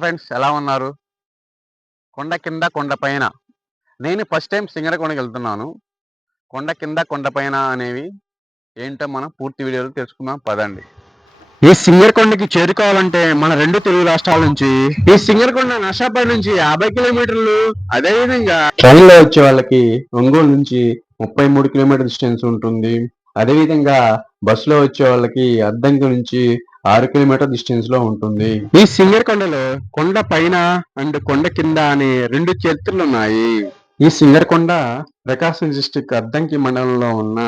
Friends ఎలా ఉన్నారు? కొండ కింద కొండ పైన. నేను ఫస్ట్ టైం సింగరకొండకి వెళ్తున్నాను. కొండ కింద కొండ పైన అనేవి ఏంటో మనం పూర్తి వీడియోలో తెలుసుకుందాం పదండి. ఈ సింగరకొండకి చేరుకోవాలంటే మన 2 తెలుగు రాష్ట్రాల నుంచి ఈ సింగరకొండ నర్సాపేట నుంచి 50 కిలోమీటర్లు, అదేవిధంగా ట్రైన్లో వచ్చే వాళ్ళకి ఒంగోలు నుంచి 33 కిలోమీటర్ డిస్టెన్స్ ఉంటుంది. అదేవిధంగా బస్సులో వచ్చే వాళ్ళకి అద్దంకి నుంచి 6 కిలోమీటర్ డిస్టెన్స్ లో ఉంటుంది. ఈ సింగరకొండలో కొండ పైన అండ్ కొండ కింద అనే 2 చరిత్రలు ఉన్నాయి. ఈ సింగరకొండ ప్రకాశం డిస్టిక్ అద్దంకి మండలంలో ఉన్న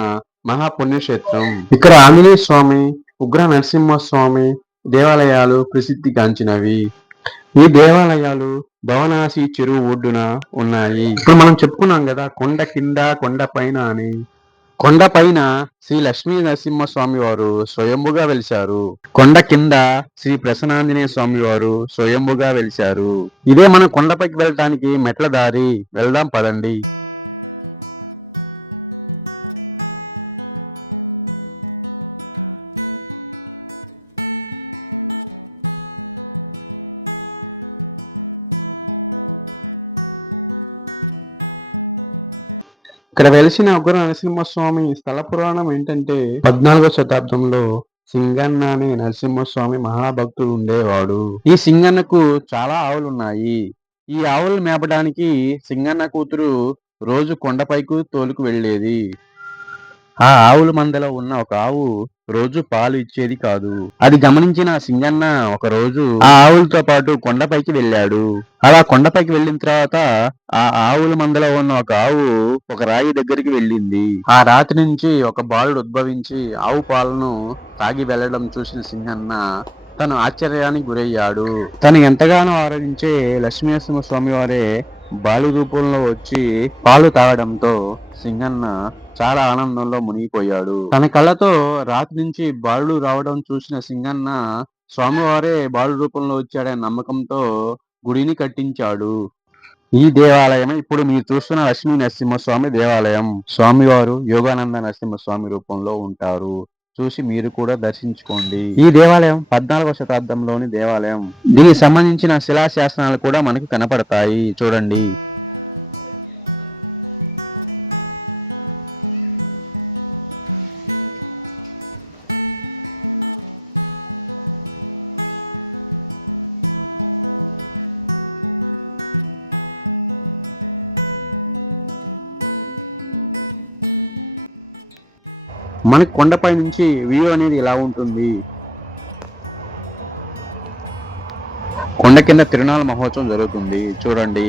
మహాపుణ్యక్షేత్రం. ఇక్కడ ఆంజనేయ స్వామి, ఉగ్ర నరసింహస్వామి దేవాలయాలు ప్రసిద్ధిగాంచినవి. ఈ దేవాలయాలు భవనాసి చెరువు ఒడ్డున ఉన్నాయి. ఇప్పుడు మనం చెప్పుకున్నాం కదా కొండ కింద కొండ పైన అని. కొండ పైన శ్రీ లక్ష్మీ నరసింహస్వామి వారు స్వయంభుగా వెలిశారు. కొండ కింద శ్రీ ప్రసన్నాంజనేయ స్వామి వారు స్వయంభుగా వెలిశారు. ఇదే మనం కొండపైకి వెళ్ళటానికి మెట్ల దారి. వెళ్దాం పదండి. ఇక్కడ వెలిసిన ఉగ్ర నరసింహస్వామి స్థల పురాణం ఏంటంటే 14వ శతాబ్దంలో సింగన్న అనే నరసింహస్వామి మహాభక్తుడు ఉండేవాడు. ఈ సింగన్నకు చాలా ఆవులున్నాయి. ఈ ఆవులు మేపడానికి సింగన్న కూతురు రోజు కొండపైకి తోలుకు వెళ్లేది. ఆ ఆవుల మందలో ఉన్న ఒక ఆవు రోజు పాలు ఇచ్చేది కాదు. అది గమనించిన సింగన్న ఒక రోజు ఆ ఆవులతో పాటు కొండపైకి వెళ్ళాడు. అలా కొండపైకి వెళ్ళిన తర్వాత ఆ ఆవుల మందలో ఉన్న ఒక ఆవు ఒక రాయి దగ్గరికి వెళ్ళింది. ఆ రాతి నుంచి ఒక బాలుడు ఉద్భవించి ఆవు పాలను తాగి వెళ్లడం చూసిన సింగన్న తను ఆశ్చర్యానికి గురయ్యాడు. తను ఎంతగానో ఆరాధించే లక్ష్మీనరసింహ స్వామి వారే బాలు రూపంలో వచ్చి పాలు తాగడంతో సింగన్న చాలా ఆనందంలో మునిగిపోయాడు. తన కళ్ళతో రాతి నుంచి బాలుడు రావడం చూసిన సింగన్న స్వామివారే బాలు రూపంలో వచ్చాడనే నమ్మకంతో గుడిని కట్టించాడు. ఈ దేవాలయం ఇప్పుడు మీరు చూస్తున్న లక్ష్మీ నరసింహస్వామి దేవాలయం. స్వామివారు యోగానంద నరసింహస్వామి రూపంలో ఉంటారు. చూసి మీరు కూడా దర్శించుకోండి. ఈ దేవాలయం 14వ శతాబ్దంలోని దేవాలయం. దీనికి సంబంధించిన శిలాశాసనాలు కూడా మనకు కనపడతాయి. చూడండి. మనకి కొండపై నుంచి వ్యూ అనేది ఇలా ఉంటుంది. కొండ కింద తిరునాళ్ళ మహోత్సవం జరుగుతుంది. చూడండి.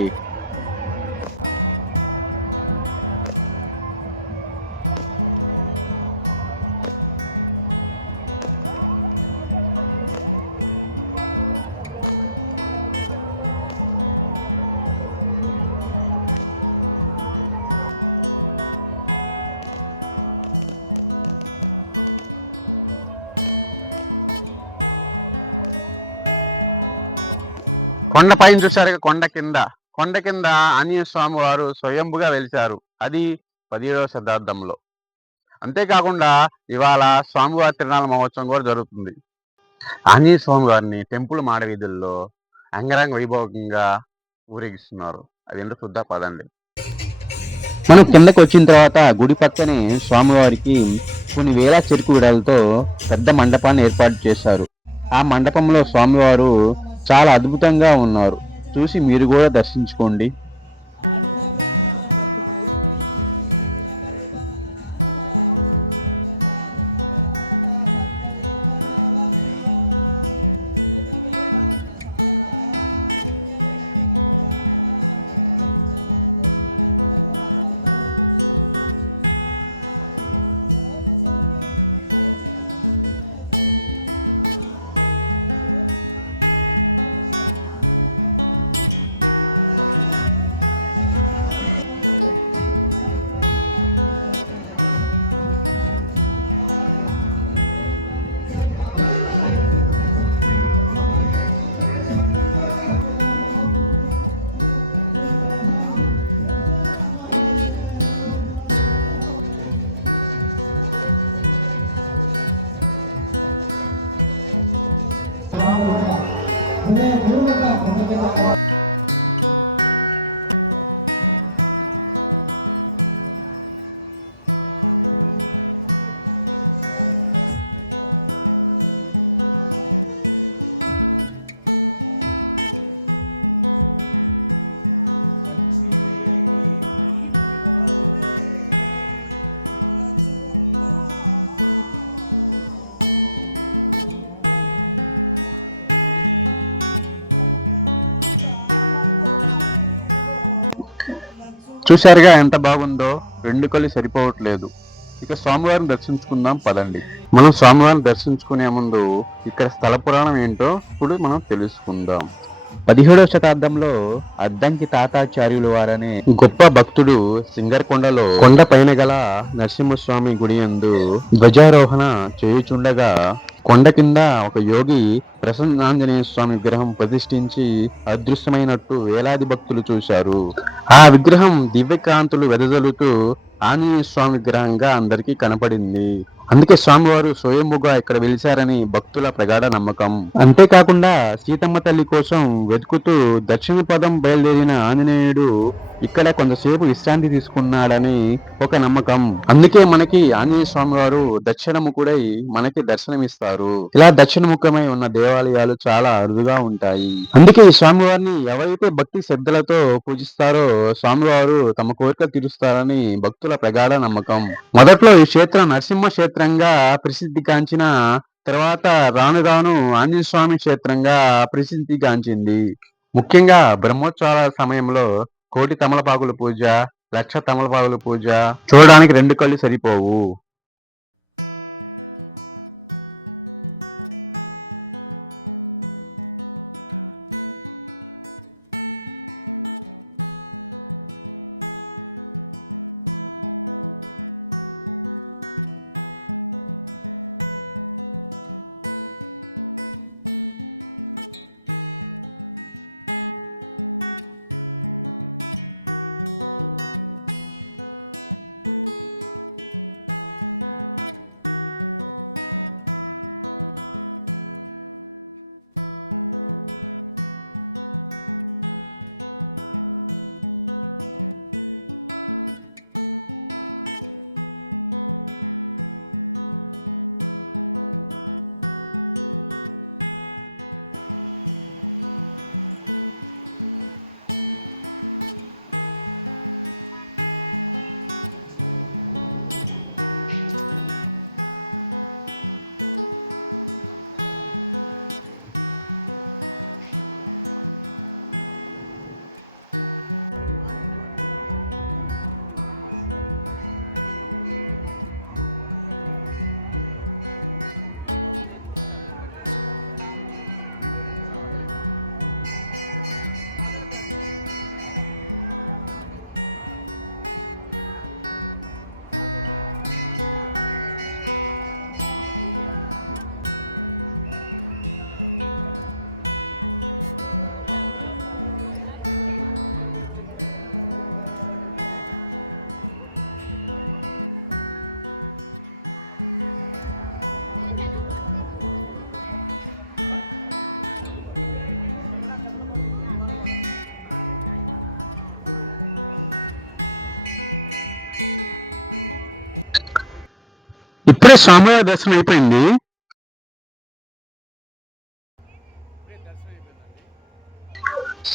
కొండ పైన చూశారు, కొండ కింద ఆంజనేయ స్వామి వారు స్వయంభుగా వెలిశారు. అది 17వ శతాబ్దంలో. అంతేకాకుండా ఇవాళ స్వామివారి తిరునాళ్ళ మహోత్సవం కూడా జరుగుతుంది. ఆంజనేయ స్వామి వారిని టెంపుల్ మాడవీధుల్లో అంగరంగ వైభవంగా ఊరేగిస్తున్నారు. అది ఎందుకు చూద్దాం పదండి. మనం కిందకు వచ్చిన తర్వాత గుడి పక్కనే స్వామివారికి కొన్ని వేల చెరుకు విడాలతో పెద్ద మండపాన్ని ఏర్పాటు చేశారు. ఆ మండపంలో స్వామివారు చాలా అద్భుతంగా ఉన్నారు. చూసి మీరు కూడా దర్శించుకోండి. చూశారుగా ఎంత బాగుందో, రెండు కళ్ళు సరిపోవట్లేదు. ఇక స్వామివారిని దర్శించుకుందాం పదండి. మనం స్వామివారిని దర్శించుకునే ముందు ఇక్కడ స్థల పురాణం ఏంటో ఇప్పుడు మనం తెలుసుకుందాం. 17వ శతాబ్దంలో అద్దంకి తాతాచార్యులు వారనే గొప్ప భక్తుడు సింగరకొండలో కొండ పైన గల నరసింహస్వామి గుడి యందు ధ్వజారోహణ చేయుచుండగా కొండ కింద ఒక యోగి ప్రసన్నాంజనేయ స్వామి విగ్రహం ప్రతిష్ఠించి అదృశ్యమైనట్టు వేలాది భక్తులు చూశారు. ఆ విగ్రహం దివ్యకాంతులు వెదజల్లుతూ ఆంజనేయ స్వామి విగ్రహంగా అందరికీ కనపడింది. అందుకే స్వామివారు స్వయంభుగా ఇక్కడ వెలిశారని భక్తుల ప్రగాఢ నమ్మకం. అంతేకాకుండా సీతమ్మ తల్లి కోసం వెతుకుతూ దక్షిణ పదం బయలుదేరిన ఆంజనేయుడు ఇక్కడ కొంతసేపు విశ్రాంతి తీసుకున్నాడని ఒక నమ్మకం. అందుకే మనకి ఆంజనేయ స్వామి వారు దక్షిణముఖుడై మనకి దర్శనమిస్తారు. ఇలా దక్షిణముఖమై ఉన్న దేవాలయాలు చాలా అరుదుగా ఉంటాయి. అందుకే ఈ స్వామివారిని ఎవరైతే భక్తి శ్రద్ధలతో పూజిస్తారో స్వామివారు తమ కోరికలు తీరుస్తారని భక్తుల ప్రగాఢ నమ్మకం. మొదట్లో ఈ క్షేత్రం నరసింహ క్షేత్రంగా ప్రసిద్ధిగాంచిన తర్వాత రాను రాను ఆంజనేయ స్వామి క్షేత్రంగా ప్రసిద్ధిగాంచింది. ముఖ్యంగా బ్రహ్మోత్సవాల సమయంలో కోటి తమలపాకుల పూజ, లక్ష తమలపాకుల పూజ చూడడానికి రెండు కళ్ళు సరిపోవు. ఇప్పుడే స్వామివారి దర్శనం అయిపోయింది.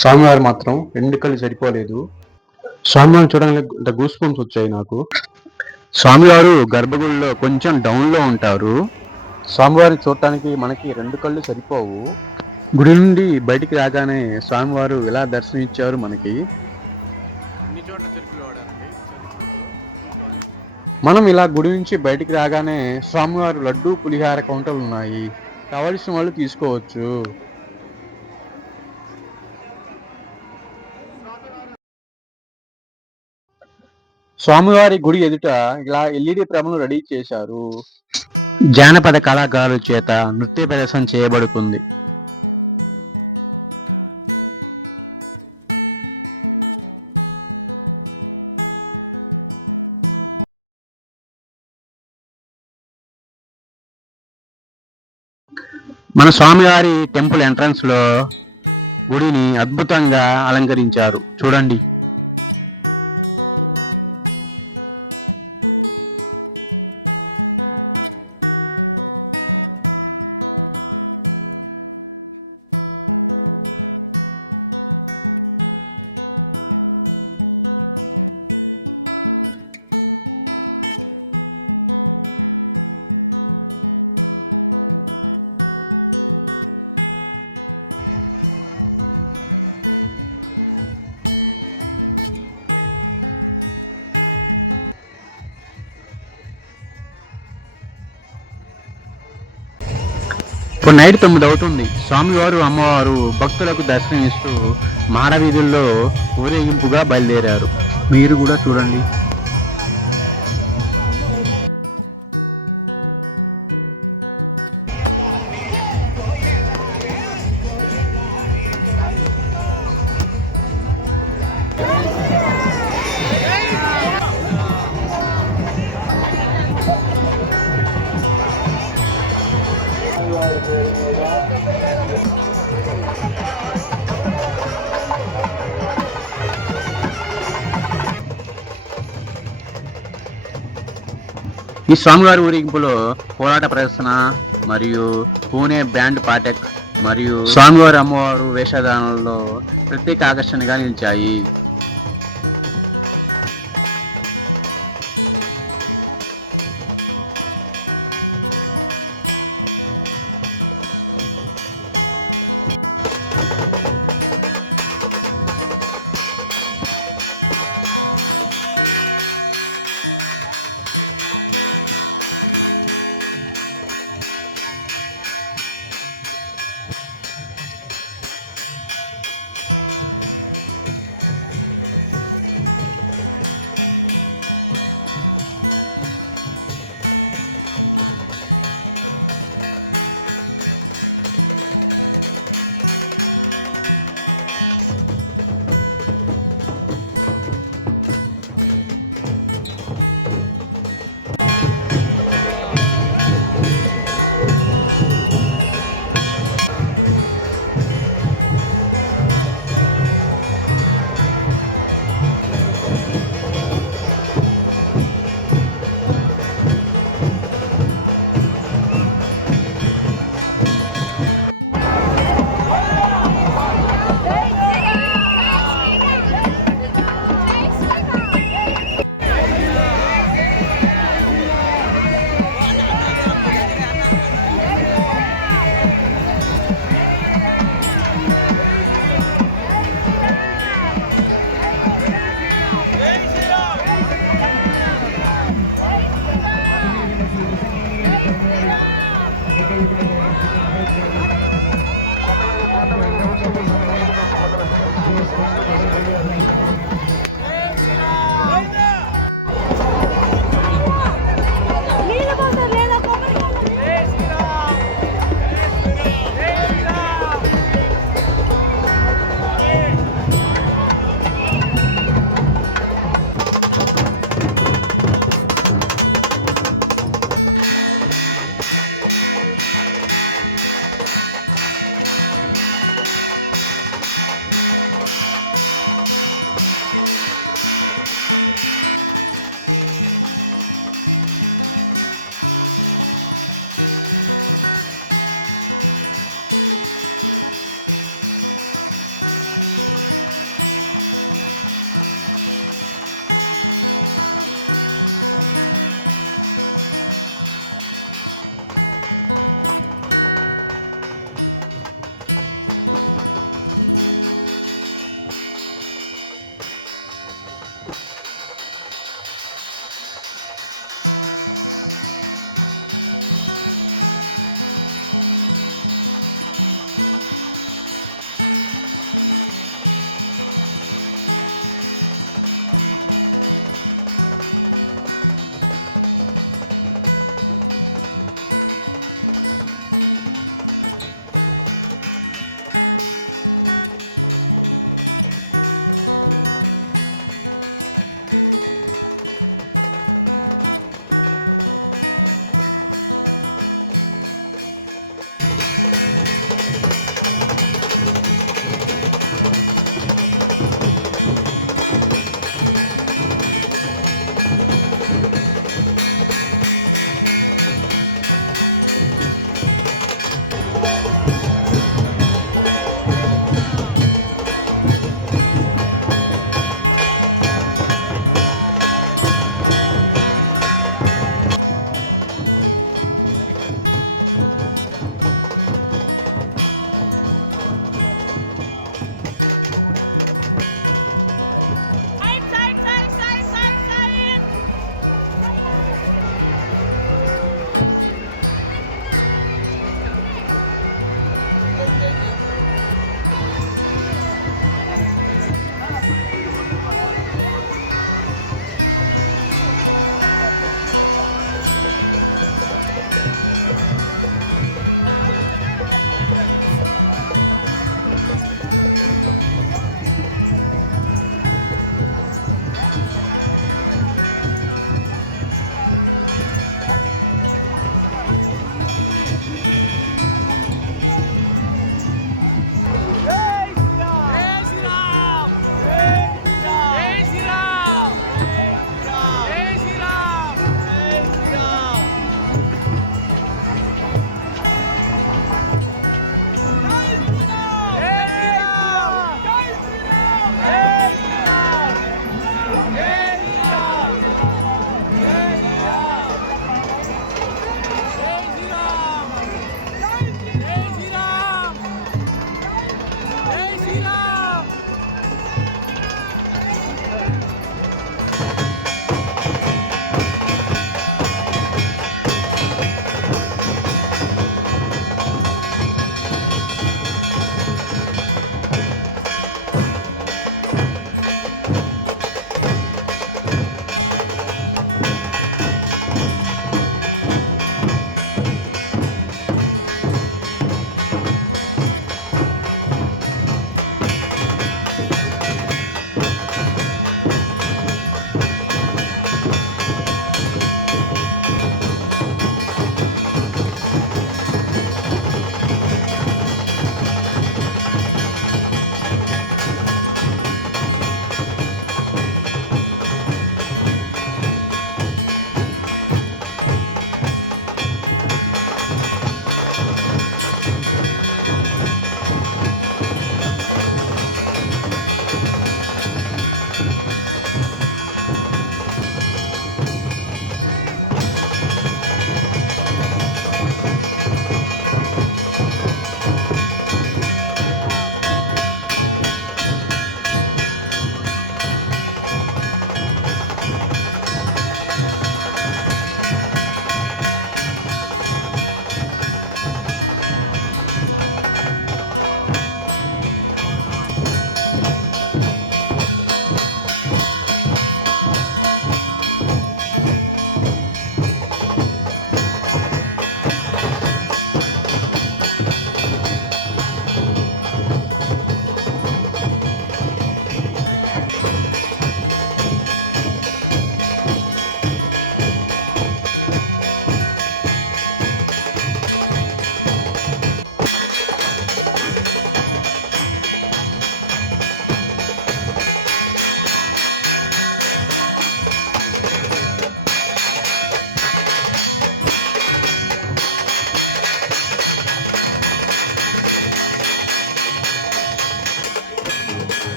స్వామివారు మాత్రం రెండు కళ్ళు సరిపోలేదు. స్వామివారిని చూడడానికి గూస్ బంప్స్ వచ్చాయి నాకు. స్వామివారు గర్భగుడిలో కొంచెం డౌన్ లో ఉంటారు. స్వామివారిని చూడటానికి మనకి రెండు కళ్ళు సరిపోవు. గుడి నుండి బయటికి రాగానే స్వామివారు ఎలా దర్శనం ఇచ్చారు మనకి. మనం ఇలా గుడి నుంచి బయటికి రాగానే స్వామివారు లడ్డు పులిహార కౌంటర్లు ఉన్నాయి. కావలసిన వాళ్ళు తీసుకోవచ్చు. స్వామివారి గుడి ఎదుట ఇలా ఎల్ఈడి ప్రభను రెడీ చేశారు. జానపద కళాకారుల చేత నృత్య ప్రదర్శన చేయబడుతుంది. మన స్వామివారి టెంపుల్ ఎంట్రన్స్ లో గుడిని అద్భుతంగా అలంకరించారు చూడండి. ఇప్పుడు నైట్ 9 అవుతుంది. స్వామివారు అమ్మవారు భక్తులకు దర్శనమిస్తూ మాడవీధుల్లో ఊరేగింపుగా బయలుదేరారు. మీరు కూడా చూడండి. ఈ స్వామివారి ఊరేగింపులో పోరాట ప్రదర్శన మరియు పూణే బ్యాండ్ పాటెక్ మరియు స్వామివారి అమ్మవారు వేషధారణలో ప్రత్యేక ఆకర్షణగా నిలిచాయి.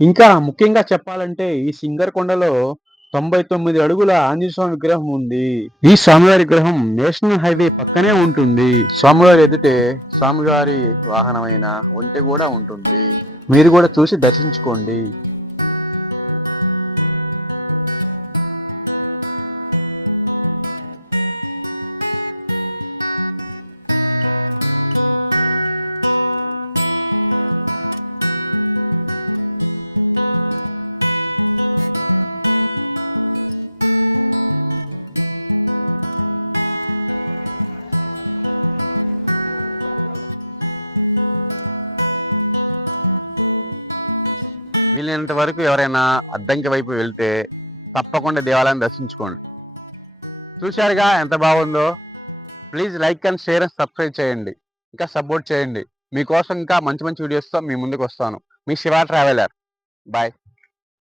ఇంకా ముఖ్యంగా చెప్పాలంటే ఈ సింగరకొండలో 99 అడుగుల ఆంజనేయ స్వామి విగ్రహం ఉంది. ఈ స్వామివారి విగ్రహం నేషనల్ హైవే పక్కనే ఉంటుంది. స్వామివారి ఎదుటే స్వామివారి వాహనమైన ఒంటె కూడా ఉంటుంది. మీరు కూడా చూసి దర్శించుకోండి. వీలైనంత వరకు ఎవరైనా అద్దంకి వైపు వెళ్తే తప్పకుండా దేవాలయం దర్శించుకోండి. చూశారుగా ఎంత బాగుందో. Please like and share and subscribe చేయండి. ఇంకా సపోర్ట్ చేయండి. మీకోసం ఇంకా మంచి మంచి వీడియోస్తో మీ ముందుకు వస్తాను. మీ శివ ట్రావెలర్. బాయ్.